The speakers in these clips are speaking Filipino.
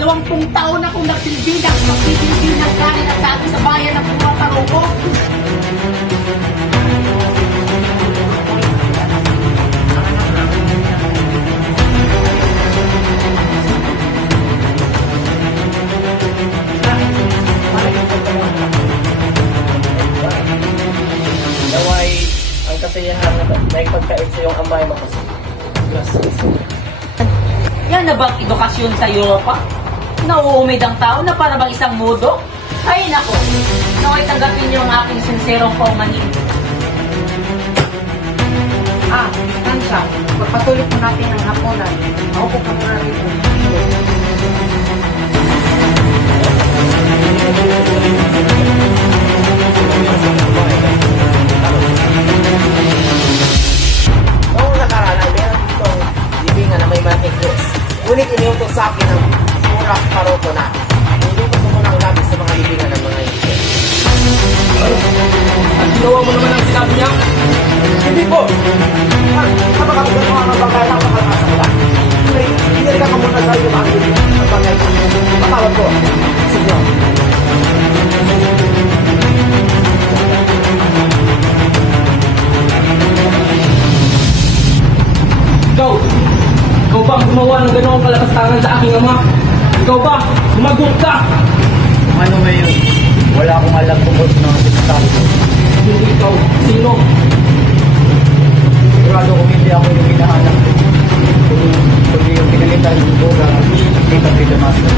20 taon akong nagsilbi ng pagtitindig ng kanin at sabi sa bayan ng Pura Tarugo. Naway, ang kasiyahan na may pagkait sa iyong amay makasama. Gracias. Yan na bang edukasyon sa Europa? Nauumid ang tao na para bang isang mudo? Ay nako, naway tanggapin niyo ang aking sinserong paumanhin. Distansya. Pagpatuloy po natin ang hapunan. Maupo ka muna rito. Noong nakaraan ay meron ditong libingan na may matikos. Ngunit iniutos sa akin ang Pura Tarugo na hindi ko sumunang labis sa mga libingan ng mga ito. At ginawa mo naman ang sinabi niya? Hindi po! Kapag-kapag mo ang bagay ng makalakasa ko lang. Hindi ka muna sa iyo mga libingan ng bagay ko. Matawag ko. Sige. Ikaw ba ang gumawa ng ganoong kalakastangan sa aking ama? Ikaw ba? Sumagot ka! Ano ngayon? Wala akong alam tungkol sa mga sinasabi ko. Hindi ikaw. Sino? Sigurado kung hindi ako yung hinahanap ko. Kundi yung pinalitan ng buga at kita kay Damascus.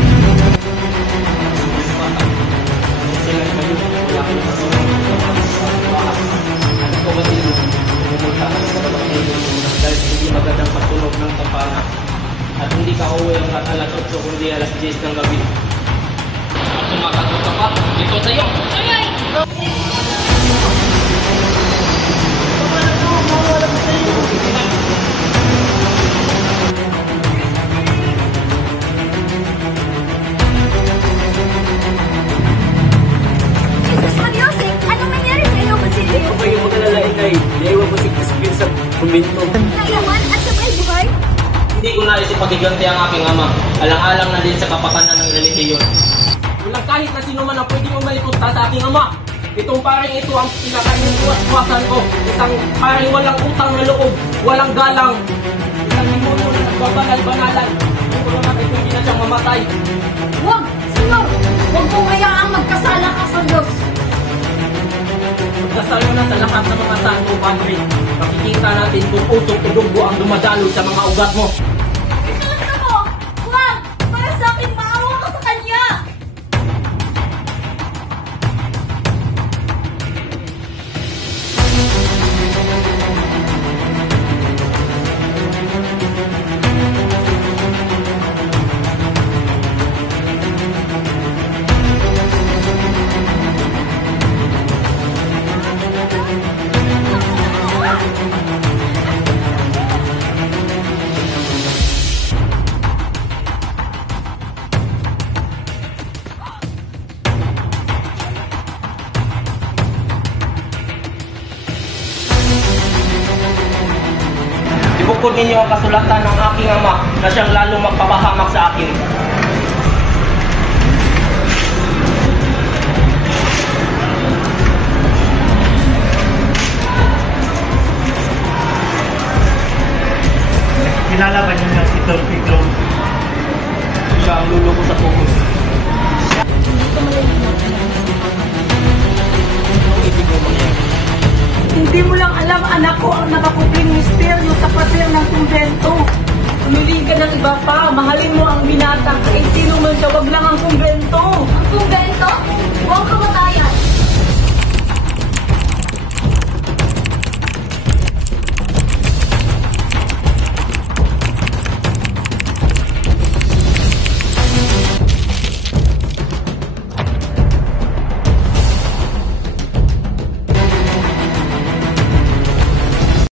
Dahil hindi magandang pagtunog ng kampana at hindi ka uwi ang alas 8 kundi alas 10 ng gabi. At kumakatot ka pa, ito sa'yo! Ay! Jesus Mariose, anong nangyari sa iyo, Basilio? Huwag kayong mag-alala, Inay. Naiwan ko si Crispin sa kumbento. Naiwan at sabay buhay? Hindi ko naisip pagiganti ang aking ama. Alang-alang na din sa kapakanan ng relihiyon. Walang kahit na sino man ang pwedeng umalipunta sa aking ama. Itong paring ito ang pinakainiwas-wasan ko. Isang paring walang utang na loob, walang galang. Isang demonyo na nagbabanal-banalan. Siguro natin kung hindi na siyang mamatay. Huwag, Senyor! Huwag mong hayaang magkasala ka sa Diyos! Magdasal mo na sa lahat ng mga santo, Padre. Makikita natin kung usok o dugo ang dumadalo sa mga ugat mo. Ikalas mo! Huwag! Para sa akin, maawa ka sa Kanya! Ibukod ninyo ang kasulatan ng aking ama na siyang lalong magpapahamak sa akin. Kinalaban niyo na si Torpito. Siya ang luluko sa puso. Hindi mo lang alam, anak ko, ang nakakupling misteryo sa pader ng kumbento. Umili ka ng iba pa, mahalin mo ang binata, kahit sino man siya, wag lang ang kumbento.